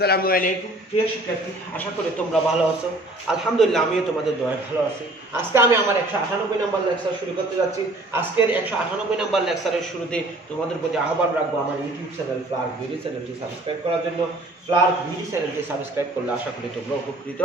আসসালামু আলাইকুম প্রিয় শিক্ষার্থী, আশা করি তোমরা ভালো আছো। আলহামদুলিল্লাহ, আমিও তোমাদের দোয়ায় ভালো আছি। আজকে আমি আমার 198 নম্বর লেকচার শুরু করতে যাচ্ছি। আজকের 198 নম্বর লেকচারের শুরুতে তোমাদের প্রতি আহ্বান রাখবো আমার ইউটিউব চ্যানেল ফ্লার্ক ভিডি চ্যানেলটি সাবস্ক্রাইব করার জন্য। ফ্লার্ক ভিডি চ্যানেলটি সাবস্ক্রাইব করলে আশা করি তোমরা উপকৃত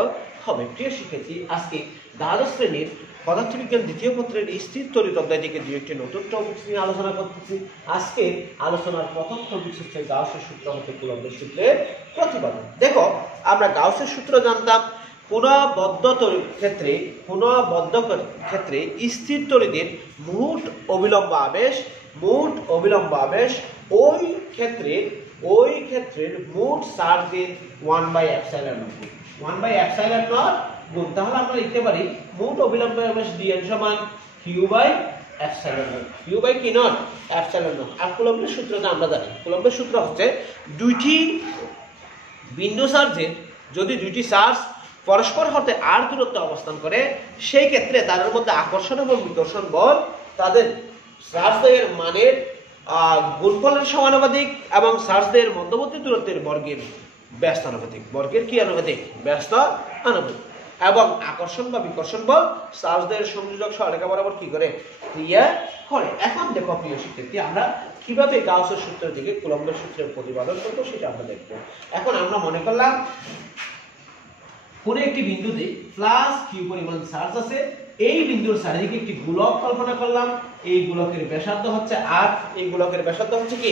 হবে। প্রিয় শিক্ষার্থী, আজকে দ্বাদশ শ্রেণীর পদার্থবিজ্ঞান দ্বিতীয় পত্রের স্থির তড়িৎ অধ্যায় থেকে দুই একটি নতুন টপিক নিয়ে আলোচনা করতেছি। আজকে আলোচনার প্রথম টপিক হচ্ছে গাউসের সূত্র হতে কুলম্বের সূত্রের প্রতিপাদন। দেখো, আমরা গাউসের সূত্র জানতাম পুনঃবদ্ধ ক্ষেত্রে স্থির তড়িতের মোট অবিলম্ব আবেশ ওই ক্ষেত্রের মোট চার্জের 1/ε0 গুণ। তাহলে আমরা লিখতে পারি মোট অবিলম্ব আবেশ dn সমান q/ε0, q/ε0। আর কুলম্বের সূত্রটা আমরা জানি। কুলম্বের সূত্র হচ্ছে দুইটি বিন্দু চার্জের যদি দুইটি চার্জ পরস্পর হতে r দূরত্বে অবস্থান করে, সেই ক্ষেত্রে তাদের মধ্যে আকর্ষণ এবং বিকর্ষণ বল তাদের চার্জের মানের গুণফলের সমানুপাতিক এবং চার্জের মধ্যবর্তী দূরত্বের বর্গের ব্যস্ত আনুপাতিক। বর্গের কি আনুপাতিক? ব্যস্ত আনুপাতিক। এবং আকর্ষণ বা বিকর্ষণ বল চার্জের সংযোজক সরলরেখা বরাবর কি করে? ক্রিয়া করে। এখন দেখো প্রিয় শিক্ষার্থী, আমরা কিভাবে গাউসের সূত্র থেকে কুলম্বের সূত্রের প্রতিপাদন করব সেটা আমরা দেখব। এখন আমরা মনে করলাম কোন একটি বিন্দুতে প্লাস কিউ পরিমাণ চার্জ আছে। এই বিন্দুর চারিদিকে একটি গোলক কল্পনা করলাম। এই গোলকের ব্যাসার্ধ হচ্ছে r। এই গোলকের ব্যাসার্ধ হচ্ছে কি?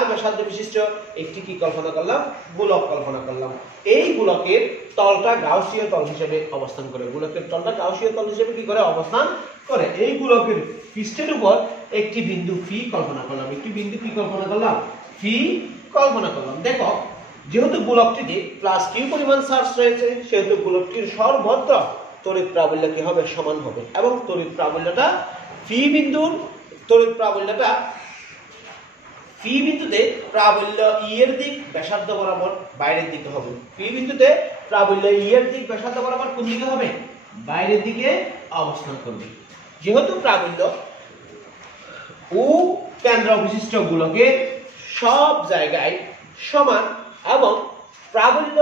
r ব্যাসার্ধ বিশিষ্ট একটি কি কল্পনা করলাম? গোলক কল্পনা করলাম। এই গোলকের তলটা গাউসীয় তল হিসেবে অবস্থান করে। গোলকের তলটা গাউসীয় তল হিসেবে কি করে অবস্থান করে? এই গোলকের পৃষ্ঠের উপর একটি বিন্দু ফি কল্পনা করলাম। ফি কল্পনা করলাম। দেখো, যেহেতু গোলকটিতে প্লাস কিউ পরিমাণ চার্জ রয়েছে, সেহেতু গোলকটির সর্বত্র তড়িৎ প্রাবল্য কি হবে? সমান হবে। এবং তড়িৎ প্রাবল্যটা ফি বিন্দুতে প্রাবল্য ই এর দিক ব্যাসার্ধ বরাবর বাইরের দিকে হবে। ফি বিন্দুতে প্রাবল্য ই এর দিক ব্যাসার্ধ বরাবর কোন দিকে হবে? বাইরের দিকে অবস্থান করবে। যেহেতু প্রাবল্য ও কেন্দ্র বিশিষ্ট গোলকের সব জায়গায় সমান এবং প্রাবল্য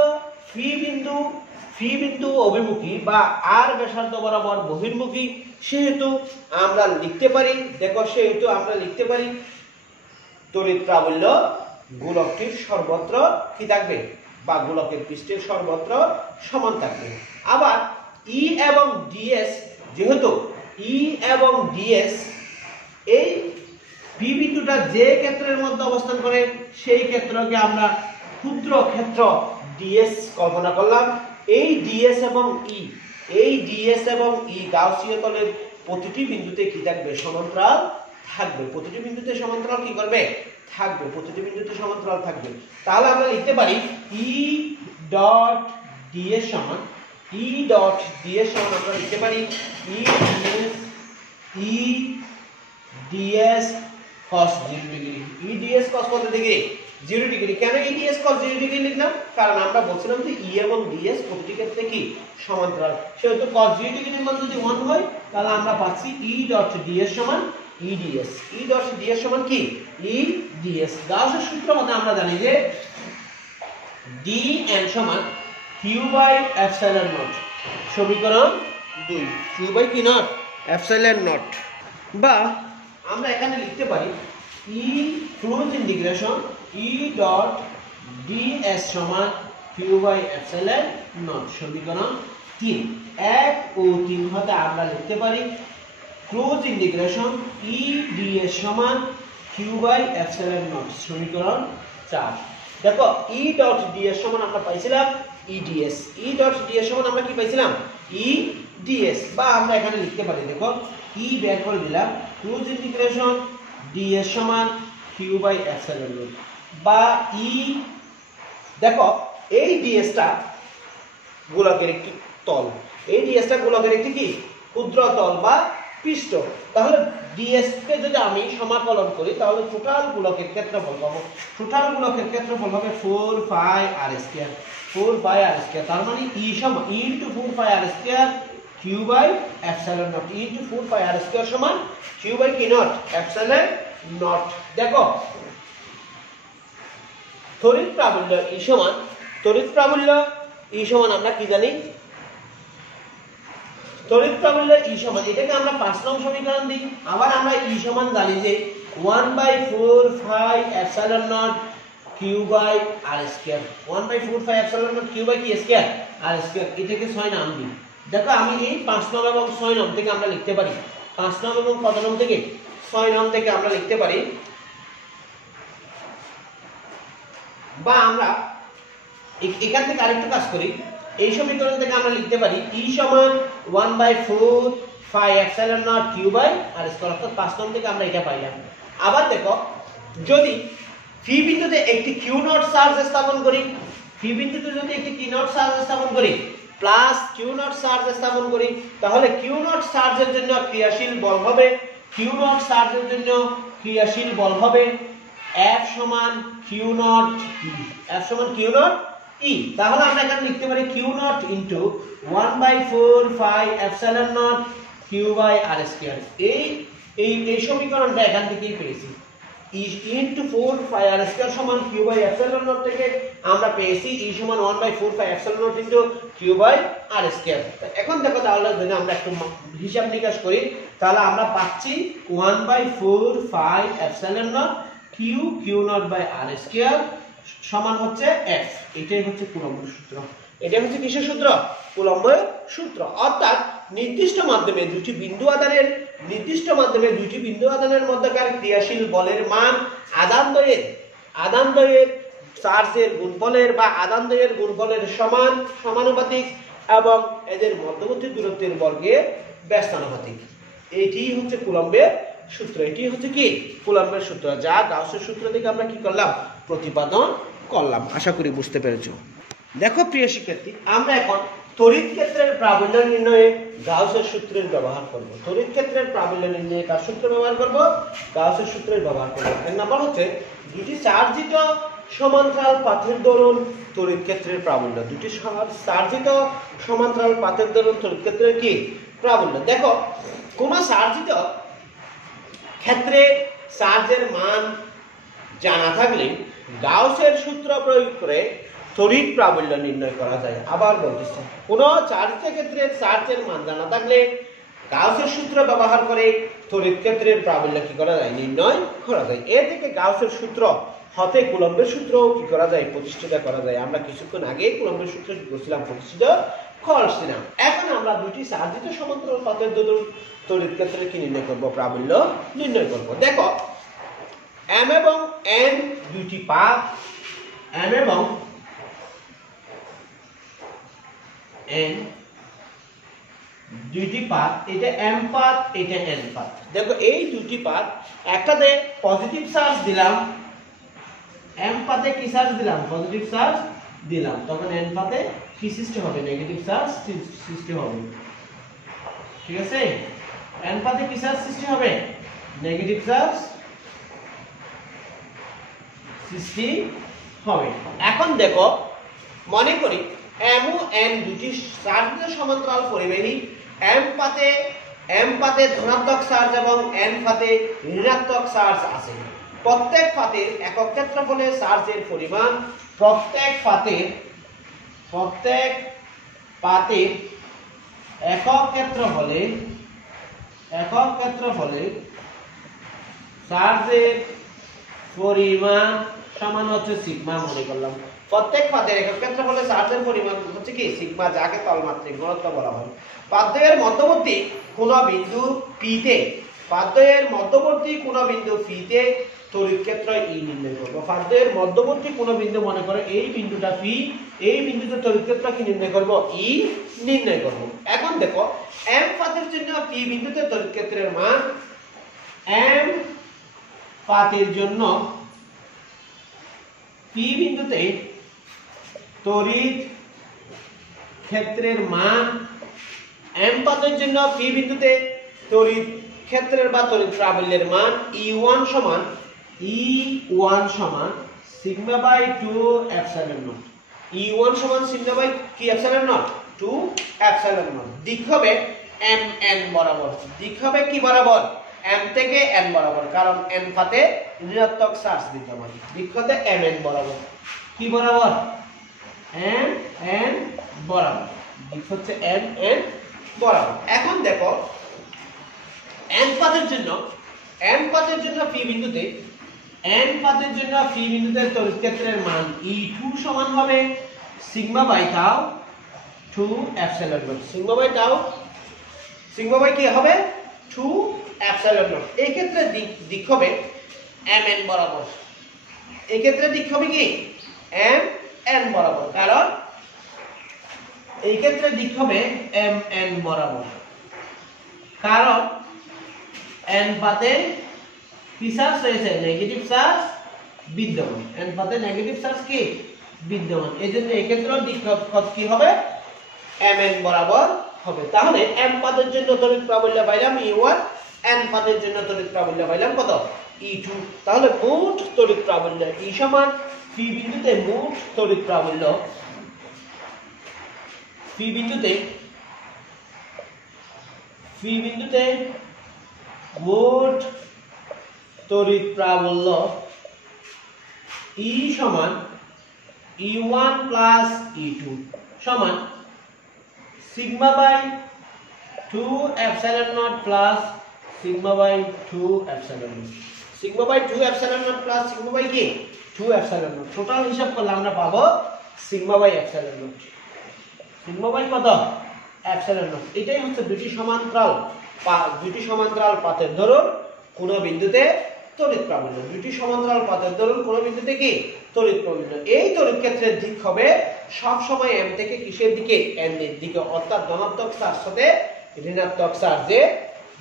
ফি বিন্দু অভিমুখী বা আর ব্যাসার্ধ বরাবর বহির্মুখী, সেহেতু আমরা লিখতে পারি তড়িৎ প্রাবল্য গোলকটির সর্বত্র কি থাকবে? বা গোলকের পৃষ্ঠের সর্বত্র সমান থাকবে। আবার ই এবং ডিএস, যেহেতু ই এবং ডিএস এই পি বিন্দুটা যে ক্ষেত্রের মধ্যে অবস্থান করে, সেই ক্ষেত্রকে আমরা ক্ষুদ্র ক্ষেত্র ডিএস কল্পনা করলাম। এই ডিএস এবং ই গাউসীয় তলের প্রতিটি বিন্দুতে কি থাকবে? সমান্তরাল থাকবে। প্রতিটি বিন্দুতে সমান্তরাল কি করবে? থাকবে। তাহলে আমরা লিখতে পারি ই ডট ডিএস সমান আমরা লিখতে পারি ই ডিএস cos 0 ডিগ্রি। ই ডিএস cos কত ডিগ্রি? 0 ডিগ্রি। কেন ই ডিএস cos 0 ডিগ্রি লিখলাম? কারণ আমরা বলছিলাম যে ই এবং ডিএস প্রতিটি ক্ষেত্রে কি সমান্তরাল। সেহেতু cos 0 ডিগ্রির মান যদি 1 হয়, তাহলে আমরা পাচ্ছি ই ডট ডিএস সমান ই ডিএস। ই ডট ডিএস সমান কি? ই ডিএস। গাউসের সূত্র মতে আমরা জানি যে dn সমান q/ε0। সমীকরণ 2, q/ε0। বা আমরা এখানে লিখতে পারি ই close integration E dot d s সমান q/ε0। সমীকরণ 3, 1 ও 3 হতে আমরা লিখতে পারি ক্লোজ ইন্টিগ্রেশন ই ডিএস সমান q/ε0। সমীকরণ 4। দেখো, ই ডট ডিএস সমান আমরা পাইছিলাম ই ডিএস। সমান আমরা কি পাইছিলাম? ই ডিএস। বা আমরা এখানে লিখতে পারি, দেখো ই বের করে দিলাম, ক্লোজ ইন্টিগ্রেশন ডিএস সমান q/ε0। বা ই, দেখো এই ডিএসটা গোলকের একটি তল, কি ক্ষুদ্র তল বা পৃষ্ঠ। তাহলে ডিএস কে যদি আমি সমাকলন করি, তাহলে টোটাল গোলকের ক্ষেত্রফল পাবো। হবে 4πr²। তার মানে ই সমান ই * 4πr² q/ε0। ই * 4πr² সমান q/ε0। দেখো তড়িৎ প্রাবল্য E সমান আমরা কি জানি, তড়িৎ প্রাবল্য E সমান, এটাকে আমরা 5 নং সমীকরণ দিই। আবার আমরা E সমান জানি যে 1/4 pi epsilon naught q by r square. 1/4 pi epsilon naught q by কি স্কয়ার r স্কয়ার। এটাকে 6 নাম দিই। দেখো আমি এই 5 নং এবং 6 নং থেকে আমরা লিখতে পারি, 5 নং এবং কত নং থেকে, 6 নং থেকে আমরা লিখতে পারি, বা আমরা এখান থেকে আরেকটু কাজ করি, এই সমীকরণ থেকে আমরা লিখতে পারি E সমান 1/4 pi epsilon naught q by r square. অর্থাৎ 5 নং থেকে আমরা এটা পাইলাম। আবার দেখো, যদি ফি বিন্দুতে একটি q নট চার্জ স্থাপন করি, ফি বিন্দুতে যদি একটি q নট চার্জ স্থাপন করি প্লাস q নট চার্জ স্থাপন করি, তাহলে q নট চার্জের জন্য ক্রিয়াশীল বল হবে, q নট চার্জের জন্য ক্রিয়াশীল বল হবে F সমান q নট E। F সমান q নট E। তাহলে আমরা এখানে লিখতে পারি q naught into 1/4 pi epsilon naught q by r square. এই সমীকরণটা এখান থেকেই পেয়েছি। E into 4 pi r square সমান q বাই এপসাইলন নট থেকে আমরা পেয়েছি E সমান 1/4 pi epsilon naught into q by r square. এখন দেখো, তাহলে যদি আমরা একটু হিসাব নিকাশ করি, তাহলে আমরা পাচ্ছি 1/4 pi epsilon naught q naught by r square সমান হচ্ছে f। এটাই হচ্ছে কুলম্বের সূত্র। এটা হচ্ছে কিসের সূত্র? কুলম্বের সূত্র। অর্থাৎ নির্দিষ্ট মাধ্যমে দুটি বিন্দু আধানের মধ্যকার ক্রিয়াশীল বলের মান আধানদ্বয়ের চার্জের গুণফলের বা আধানদ্বয়ের গুণফলের সমানুপাতিক এবং এদের মধ্যবর্তী দূরত্বের বর্গের ব্যস্তানুপাতিক। এটি হচ্ছে কুলম্বের সূত্র। এটি হচ্ছে কি কুলম্বের সূত্র, যা গাউসের সূত্র থেকে আমরা কি করলাম, প্রতিপাদন করলাম। আশা করি বুঝতে পেরেছো। দেখো প্রিয় শিক্ষার্থী, আমরা এখন তড়িৎ ক্ষেত্রের প্রাবল্য নির্ণয়ে গাউসের সূত্রের ব্যবহার করব। তড়িৎ ক্ষেত্রের প্রাবল্য নির্ণয়ে কার সূত্র ব্যবহার করব? গাউসের সূত্রের ব্যবহার করব। এর নাম্বার হচ্ছে দুটি চার্জিত সমান্তরাল পাথের দরুন তড়িৎ ক্ষেত্রের প্রাবল্য। দুটি চার্জিত সমান্তরাল পাথের দরুন তড়িৎ ক্ষেত্রের কি প্রাবল্য। দেখো, কোন চার্জিত ক্ষেত্রে চার্জের মান জানা থাকলে গাউসের সূত্র প্রয়োগ করে তড়িৎ প্রাবল্য নির্ণয় করা যায়। আবার বলতেছি, কোন চার্জিত ক্ষেত্রে চার্জের মান জানা থাকলে গাউসের সূত্র ব্যবহার করে তড়িৎ ক্ষেত্রের প্রাবল্য কি করা যায়, নির্ণয় করা যায়। এর থেকে গাউসের সূত্র হতে কুলম্বের সূত্রও কি করা যায়, প্রতিষ্ঠিত করা যায়। আমরা কিছুক্ষণ আগে কুলম্বের সূত্র কি করছিলাম, প্রতিষ্ঠিত করছিলাম। এখন আমরা দুটি চার্জিত সমান্তরাল পাথের দরুন তড়িৎ ক্ষেত্রে কি নির্ণয় করব, প্রাবল্য নির্ণয় করব। দেখো, m এবং n দুইটি পাথ, m এবং n দুইটি পাথ, এটা m পাথ, এটা n পাথ। দেখো, এই দুটি পাথ, একটাতে পজিটিভ চার্জ দিলাম, m পাথে কি চার্জ দিলাম, পজিটিভ চার্জ দিলাম, তখন n পাথে কি সৃষ্টি হবে, নেগেটিভ চার্জ সৃষ্টি হবে। ঠিক আছে, n পাথে কি চার্জ সৃষ্টি হবে, নেগেটিভ চার্জ সৃষ্টি হবে। এখন দেখো, মনে করি m ও n দুটি চার্জিত সমান্তরাল পরিবাহী, m পাতে ধনাত্মক চার্জ এবং n পাতে ঋণাত্মক চার্জ আছে। প্রত্যেক পাতের একক ক্ষেত্রফলে চার্জের পরিমাণ প্রত্যেক পাতের একক ক্ষেত্রফলে চার্জের পরিমাণ সমান হচ্ছে সিগমা। মনে করলাম প্রত্যেক পাতের একক ক্ষেত্রফলে চার্জের পরিমাণ হচ্ছে কি সিগমা, যাকে তলমাত্রিক ঘনত্ব বলা হয়। পাদ্বয়ের মধ্যবর্তী কোন বিন্দু P তে তড়িৎ ক্ষেত্র E নির্ণয় করব। পাদ্বয়ের মধ্যবর্তী কোন বিন্দু, মনে করো এই বিন্দুটা P, এই বিন্দুতে তড়িৎ ক্ষেত্র কি নির্ণয় করব, E নির্ণয় করব। এখন দেখো, m পাতের জন্য P বিন্দুতে তড়িৎ ক্ষেত্রের মান, m পাতের জন্য P বিন্দুতে তড়িৎ ক্ষেত্রের মান, m পাতের জন্য P বিন্দুতে তড়িৎ ক্ষেত্রের বা তড়িৎ প্রাবল্যের মান E1 সমান sigma by 2 epsilon not. E1 সমান সিগমা বাই কি এপসাইলন নট, 2 এপসাইলন নট। দিক হবে mn বরাবর, দিক হবে কি বরাবর, m থেকে n বরাবর, কারণ n পাতে ঋণাত্মক চার্জ বিদ্যমান। দিক হবে mn বরাবর। কি বরাবর এম এন বরাবর, দিক হচ্ছে এম এন বরাবর। এখন দেখো এন পাতের জন্য পি বিন্দুতে তড়িৎ ক্ষেত্রের মান E2 সমান হবে sigma by tau 2 epsilon naught. Sigma by কি হবে 2 এপসিলন নট। এই ক্ষেত্রে দিক হবে mn বরাবর, এই ক্ষেত্রে দিক হবে কি mn বরাবর, কারণ এই ক্ষেত্রে দিক হবে mn বরাবর, কারণ n পাতে কি চার্জ রয়েছে নেগেটিভ চার্জ বিদ্যমান, n পাতে নেগেটিভ চার্জ কি বিদ্যমান, এজন্য এই ক্ষেত্রে দিক কি হবে mn বরাবর হবে। তাহলে m পাতের জন্য তড়িৎ প্রাবল্য পাইলাম E1, n পাতের জন্য তড়িৎ প্রাবল্য পাইলাম কত E2। তাহলে মোট তড়িৎ প্রাবল্য E সমান p বিন্দুতে মোট তড়িৎ প্রাবল্য p বিন্দুতে মোট তড়িৎ প্রাবল্য E সমান E1 প্লাস E2 সমান sigma by 2 epsilon naught plus sigma by 2 epsilon naught. Sigma by 2 epsilon naught plus sigma by কি 2 এপসিলন নট। টোটাল হিসাব করলে আমরা পাবো sigma by epsilon naught. Sigma by কত এপসিলন নট। এটাই হচ্ছে দুটি সমান্তরাল পাতের দরুন কোন বিন্দুতে তড়িৎ প্রাবল্য, দুটি সমান্তরাল পাতের দরুন কোন বিন্দুতে কি তড়িৎ প্রাবল্য। এই তড়িৎ ক্ষেত্রের দিক হবে সব সময় m থেকে কিসের দিকে n এর দিকে, অর্থাৎ ধনাত্মক চার্জ সাথে ঋণাত্মক চার্জের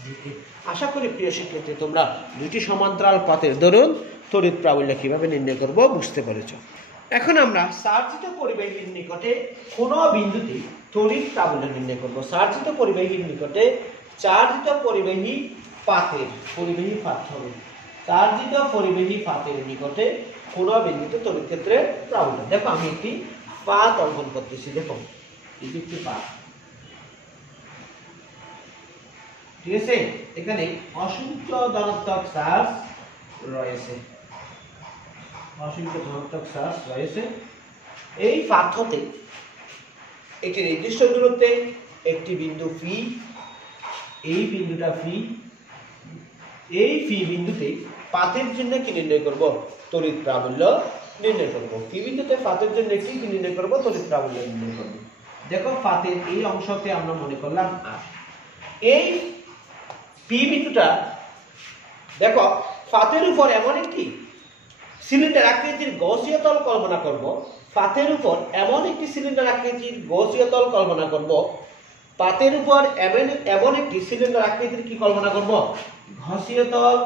দিকে। আশা করি প্রিয় শিক্ষার্থী তোমরা দুটি সমান্তরাল পাতের দরুন তড়িৎ প্রাবল্য কিভাবে নির্ণয় করব বুঝতে পেরেছো। এখন আমরা চার্জিত পরিবাহীর নিকটে কোন বিন্দুতে তড়িৎ প্রাবল্য নির্ণয় করব। চার্জিত পরিবাহীর নিকটে চার্জিত পরিবাহী পাতের হবে, চার্জিত পরিবাহী পাতের নিকটে কোন বিন্দুতে তড়িৎ ক্ষেত্রের প্রাবল্য। দেখো আমি একটি পাত অঙ্কন করতেছি, দেখো এই একটি পাত, ঠিক আছে। এখানে অসংখ্য ধনাত্মক চার্জ রয়েছে, এই পাত হতে একটি নির্দিষ্ট দূরত্বে একটি বিন্দু P, এই বিন্দুটা P, এই P বিন্দুতে পাতের জন্য কি নির্ণয় করব তড়িৎ প্রাবল্য নির্ণয় করব। P বিন্দুতে পাতের জন্য কি নির্ণয় করব তড়িৎ প্রাবল্য নির্ণয় করব। দেখো পাতের এই অংশকে আমরা মনে করলাম R। এই P বিন্দুটা দেখো পাতের উপর এমন একটি সিলিন্ডার আকৃতির গৌসীয় তল কল্পনা করব, পাতের উপর এমন একটি সিলিন্ডার আকৃতির গৌসীয় তল কল্পনা করব, পাতের উপর এমন একটি সিলিন্ডার আকৃতির কি কল্পনা করব ঘষীয় তল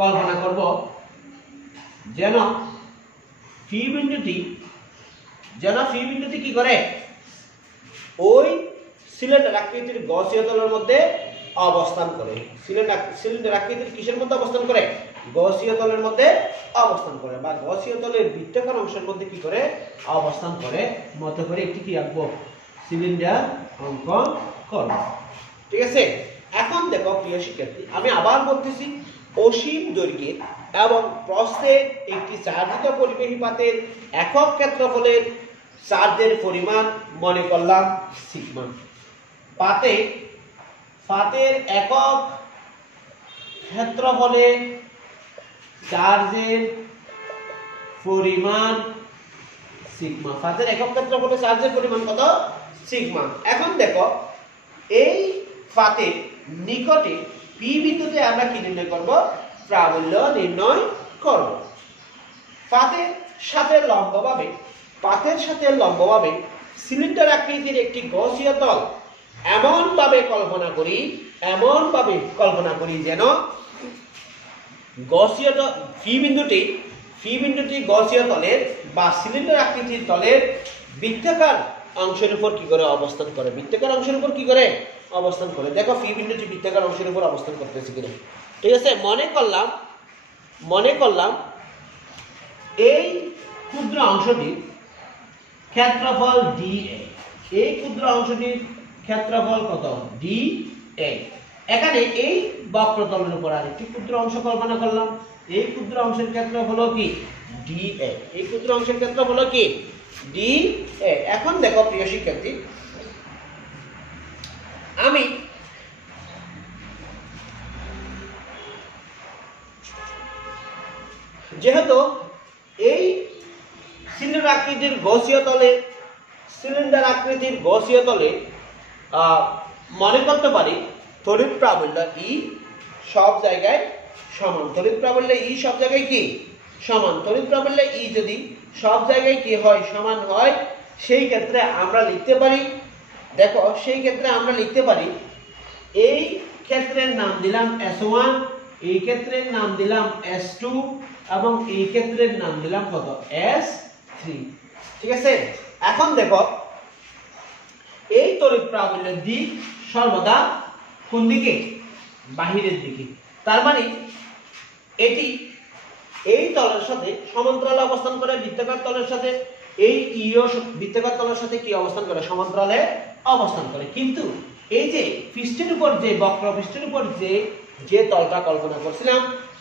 কল্পনা করব, যেন P বিন্দুটি কি করে ওই সিলিন্ডার আকৃতির গৌসীয় তলের মধ্যে অবস্থান করে। সিলিন্ডার আকৃতির কিসের মধ্যে অবস্থান করে গৌসীয় তলের মধ্যে অবস্থান করে, বা গৌসীয় তলের বৃত্তাকার অংশের মধ্যে কি করে অবস্থান করে, মতো করে একটি কি আঁকবো সিলিন্ডার অঙ্কন করব, ঠিক আছে। এখন দেখো প্রিয় শিক্ষার্থী আমি আবার বলতেছি, অসীম দৈর্ঘ্যের এবং প্রস্থের একটি চার্জিত পরিবাহী পাতের একক ক্ষেত্রফলের চার্জের পরিমাণ মনে করলাম সিগমা। পাতের একক ক্ষেত্রফলে চার্জের পরিমাণ সিগমা, পাতের একক ক্ষেত্রফলে চার্জের পরিমাণ কত সিগমা। এখন দেখো এই পাতের নিকটে P বিন্দুতে আমরা কি নির্ণয় করব প্রাবল্য নির্ণয় করব। পাতের সাথে লম্বভাবে সিলিন্ডার আকৃতির একটি গৌসীয় তল এমন ভাবে কল্পনা করি যেন গৌসীয় P বিন্দুটি গৌসীয় তলের বা সিলিন্ডার আকৃতির তলের বৃত্তাকার অংশের উপর কি করে অবস্থান করে, বৃত্তাকার অংশের উপর কি করে অবস্থান করে। দেখো P বিন্দুটি বৃত্তাকার অংশের উপর অবস্থান করতেছে কিনা, ঠিক আছে। মনে করলাম এই ক্ষুদ্র অংশটির ক্ষেত্রফল dA, এই ক্ষুদ্র অংশটির ক্ষেত্রফল কত dA। এখানে এই বক্রতলের উপর আরেকটি ক্ষুদ্র অংশ কল্পনা করলাম, এই ক্ষুদ্র অংশের ক্ষেত্রফল কি ডি এ। এই ক্ষুদ্র অংশের ক্ষেত্রফল হলো কি ডি এ। এখন দেখো প্রিয় শিক্ষার্থী, আমি যেহেতু এই সিলিন্ডার আকৃতির গসীয় তলে মনে করতে পারি তড়িৎ প্রাবল্য ই সব জায়গায় সমান। তড়িৎ প্রাবল্য ই সব জায়গায় কি সমান। তড়িৎ প্রাবল্য ই যদি সব জায়গায় কি হয় সমান হয়, সেই ক্ষেত্রে আমরা লিখতে পারি, দেখো সেই ক্ষেত্রে আমরা লিখতে পারি এই ক্ষেত্রের নাম দিলাম S1, এই ক্ষেত্রের নাম দিলাম S2 এবং এই ক্ষেত্রের নাম দিলাম কত S3। ঠিক আছে, এখন দেখো এই তড়িৎ প্রাবল্যের দিক সর্বদা কোন দিকে বাহিরের দিকে। তার মানে এটি এই তলের সাথে সমান্তরালে অবস্থান করে, বৃত্তাকার তলের সাথে এই ইও বৃত্তাকার তলের সাথে কি অবস্থান করে সমান্তরালে অবস্থান করে। কিন্তু এই যে পৃষ্ঠের উপর যে বক্র পৃষ্ঠের উপর যে তলটা কল্পনা করছিলাম,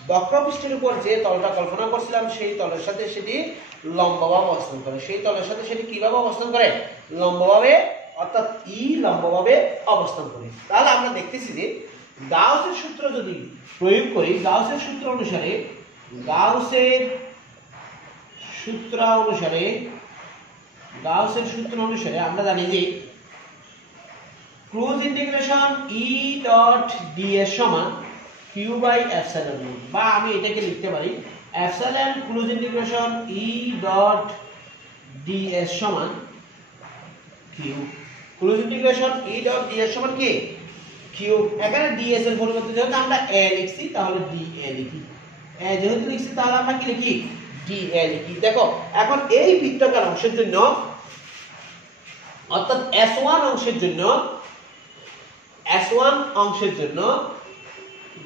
বক্রপৃষ্ঠের উপর যে তলটা কল্পনা করছিলাম সেই তলের সাথে সেটি লম্বভাবে অবস্থান করে। সেই তলের সাথে সেটি কিভাবে অবস্থান করে লম্বভাবে, অর্থাৎ ই লম্বভাবে অবস্থান করে। তাহলে আমরা দেখতেছি যে গাউসের সূত্র যদি প্রয়োগ করি, গাউসের সূত্র অনুসারে আমরা জানি যে close integration E dot d s সমান কিউ বাই এপসাইলন নট, বা আমি এটাকে লিখতে পারি epsilon close integration E dot d s সমান q. Close integration E dot d s সমান কি কিউ। এখানে ডিএস এর পরিবর্তে যেহেতু আমরা এ লিখছি তাহলে ডি এ লিখি, এ যেহেতু লিখছি তাহলে আমরা কি লিখি ডি এ লিখি। দেখো এখন এই বৃত্তাকার অংশের জন্য, অর্থাৎ S1 অংশের জন্য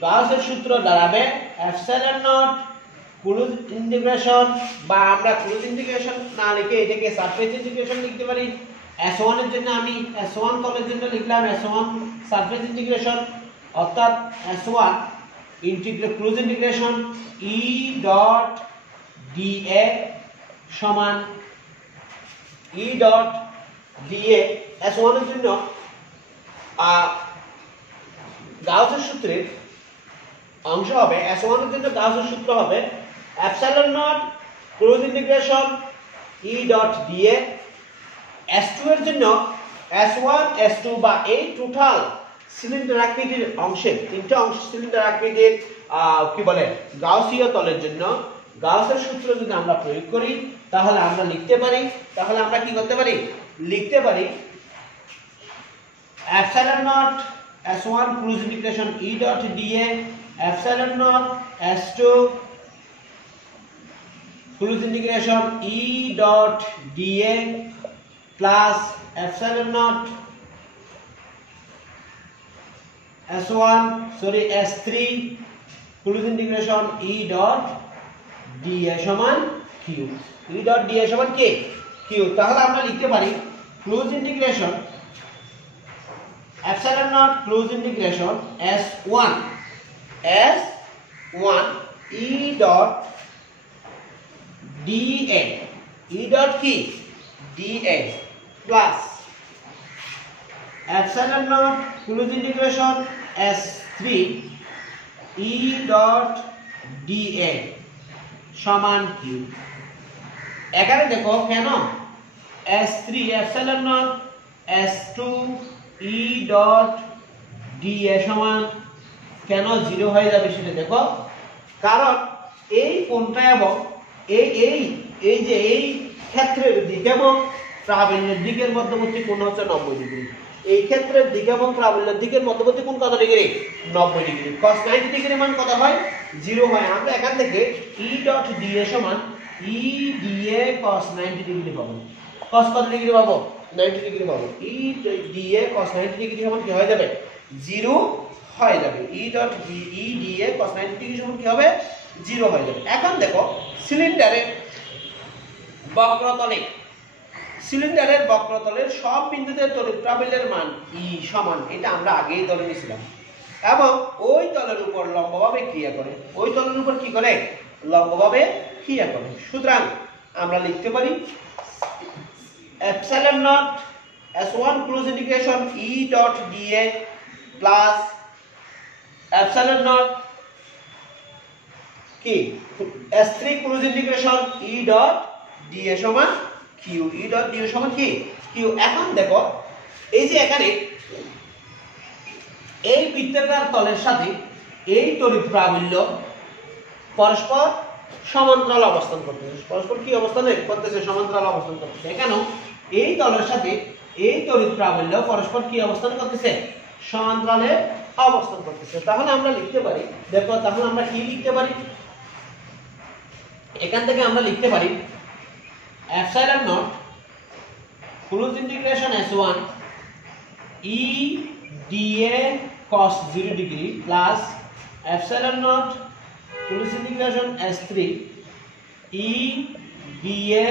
গাউসের সূত্র দাঁড়াবে এপসাইলন নট ক্লোজ ইন্টিগ্রেশন, বা আমরা ক্লোজ ইন্টিগ্রেশন না লিখে এটাকে সারফেস ইন্টিগ্রেশন লিখতে পারি। S1 এর জন্য আমি S1 তলের জন্য লিখলাম S1 সারফেস ইন্টিগ্রেশন, অর্থাৎ S1 close integration E dot d a সমান ই ডট ডিএ। S1 এর জন্য গাউসের সূত্রের অংশ হবে, S1 এর জন্য গাউসের সূত্র হবে epsilon naught close integration E dot DA. S2 এর জন্য S1 S2 বা এই টোটাল সিলিন্ডার আকৃতির অংশের তিনটা অংশ সিলিন্ডার আকৃতির কি বলে গাউসীয় তলের জন্য গাউসের সূত্র যদি আমরা প্রয়োগ করি তাহলে আমরা লিখতে পারি, তাহলে আমরা কি করতে পারি লিখতে পারি epsilon naught S1 close integration E dot d a epsilon naught S2 close integration E dot d a plus epsilon naught S3 close integration E dot d a সমান কিউ। ই ডট ডিএ সমান কি কিউ। তাহলে আমরা লিখতে পারি close integration epsilon naught close integration S1 E dot d a, E dot কি d a plus epsilon naught close integration S3 E dot d a সমান q. এখানে দেখো কেন S3 এপসাইলন নট S2 ই ডট ডিএ সমান কেন 0 হয়ে যাবে সেটা দেখো, কারণ এই কোণটা এবং এই যে এই ক্ষেত্রের দিক এবং প্রাবল্যের দিকের মধ্যবর্তী কোণ হচ্ছে 90 ডিগ্রি। এই ক্ষেত্রের দিক এবং প্রাবল্যের দিকের মধ্যবর্তী কোণ কত ডিগ্রি 90 ডিগ্রি। cos 90 ডিগ্রি মান কত হয় 0 হয়। আমরা এখান থেকে ই ডট ডিএ সমান ই ডিএ cos 90 ডিগ্রি পাবো। cos কত ডিগ্রি পাবো 90 ডিগ্রি পাবো। ই ডিএ cos 90 ডিগ্রি সমান কি হয়ে যাবে 0 হয়ে যাবে। E dot E DA cos 90 degree সমান কি হবে 0 হয়ে যাবে। এখন দেখো সিলিন্ডারের বক্রতলের সব বিন্দুতে তড়িৎ প্রাবল্যের মান ই সমান, এটা আমরা আগেই ধরে নিয়েছিলাম, এবং ওই তলের উপর লম্বভাবে ক্রিয়া করে। ওই তলের উপর কি করে লম্বভাবে ক্রিয়া করবে। সুতরাং আমরা লিখতে পারি epsilon naught S1 close integration E dot dA plus epsilon not কি S3 close integration E dot dA সমান Q। E ডট dA সমান কি Q। এখন দেখো এই যে এখানে এই বৃত্তাকার তলের সাথে এই তড়িৎ প্রাবল্য পরস্পর সমান্তরাল অবস্থান করতেছে। পরস্পর কি অবস্থান করতেছে? সমান্তরাল অবস্থান করতেছে। এখানে এই তলের সাথে এই তড়িৎ প্রাবল্য পরস্পর কি অবস্থান করতেছে? সমান্তরালে অবস্থান করতেছে। তাহলে আমরা লিখতে পারি, দেখো তাহলে আমরা কি লিখতে পারি? এখান থেকে আমরা লিখতে পারি epsilon naught close integration S1 E dA cos 0 degree plus epsilon naught close integration S3 E dA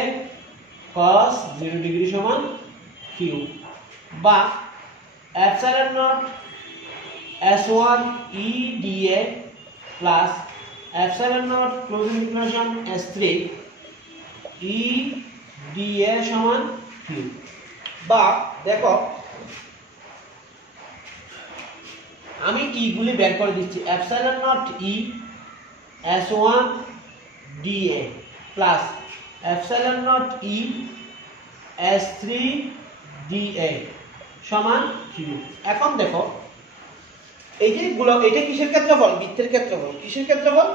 cos 0 degree সমান Q, বা epsilon naught S1 E dA plus epsilon naught close integration S3 E dA সমান Q। বা দেখো আমি ই গুলি বের করে দিচ্ছি। Epsilon naught E S1 dA plus epsilon naught E S3 dA সমান Q। এখন দেখো এই যে গুলো, এটা কিসের ক্ষেত্রফল? বৃত্তের ক্ষেত্রফল। কিসের ক্ষেত্রফল?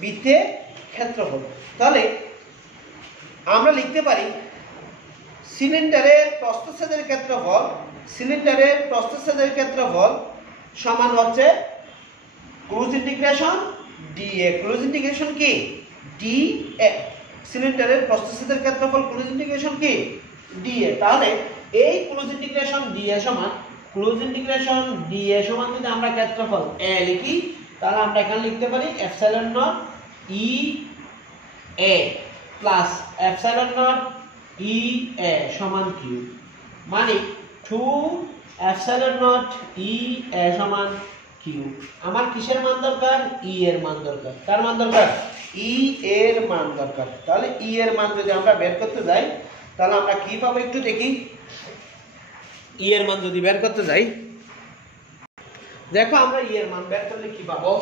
বৃত্তের ক্ষেত্রফল। তাহলে আমরা লিখতে পারি সিলিন্ডারের প্রস্থচ্ছেদের ক্ষেত্রফল, সিলিন্ডারের প্রস্থচ্ছেদের ক্ষেত্রফল সমান হচ্ছে close integration dA। Close integration কি dA, সিলিন্ডারের প্রস্থচ্ছেদের ক্ষেত্রফল ক্লোজ ইন্টিগ্রেশন কি dA। তাহলে এই ক্লোজ ইন্টিগ্রেশন dA সমান ক্লোজ ইন্টিগ্রেশন dA সমান যদি আমরা ক্ষেত্রফল A লিখি, তাহলে আমরা এখানে লিখতে পারি epsilon naught E A plus epsilon naught E A সমান Q, মানে 2 এপসাইলন নট E A সমান Q। আমার কিসের মান দরকার? E এর মান দরকার। কার মান দরকার? E এর মান দরকার। তাহলে E এর মান যদি আমরা বের করতে যাই, তাহলে আমরা কি পাবো একটু দেখি। E এর মান যদি বের করতে যাই, দেখো আমরা E এর মান বের করলে কি পাবো?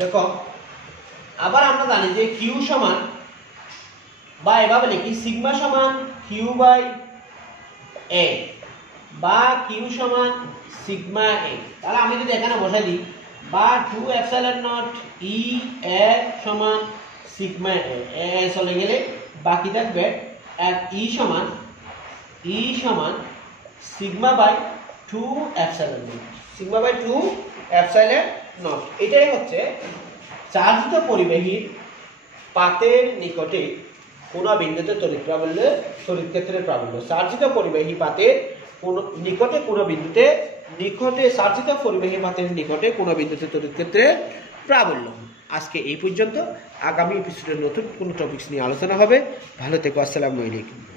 দেখো আবার আমরা জানি যে Q সমান, বা এভাবে লিখি সিগমা সমান Q বাই A, বা Q সমান সিগমা A। তাহলে আমি যদি এখানে বসাই দিই, বা 2 এপসাইলন নট E A সমান সিগমা A, চলে গেলে বাকি থাকবে E সমান sigma by 2 epsilon naught, sigma by 2 epsilon naught. এটাই হচ্ছে চার্জিত পরিবাহীর পাতের নিকটে কোন বিন্দুতে তড়িৎ প্রাবল্য, তড়িৎ ক্ষেত্রের প্রাবল্য। চার্জিত পরিবাহী পাতের নিকটে কোন বিন্দুতে, চার্জিত পরিবাহী পাতের নিকটে কোন বিন্দুতে তড়িৎ ক্ষেত্রের প্রাবল্য। আজকে এই পর্যন্ত। আগামী এপিসোডে নতুন কোন টপিকস নিয়ে আলোচনা হবে। ভালো থেকো। আসসালামু আলাইকুম।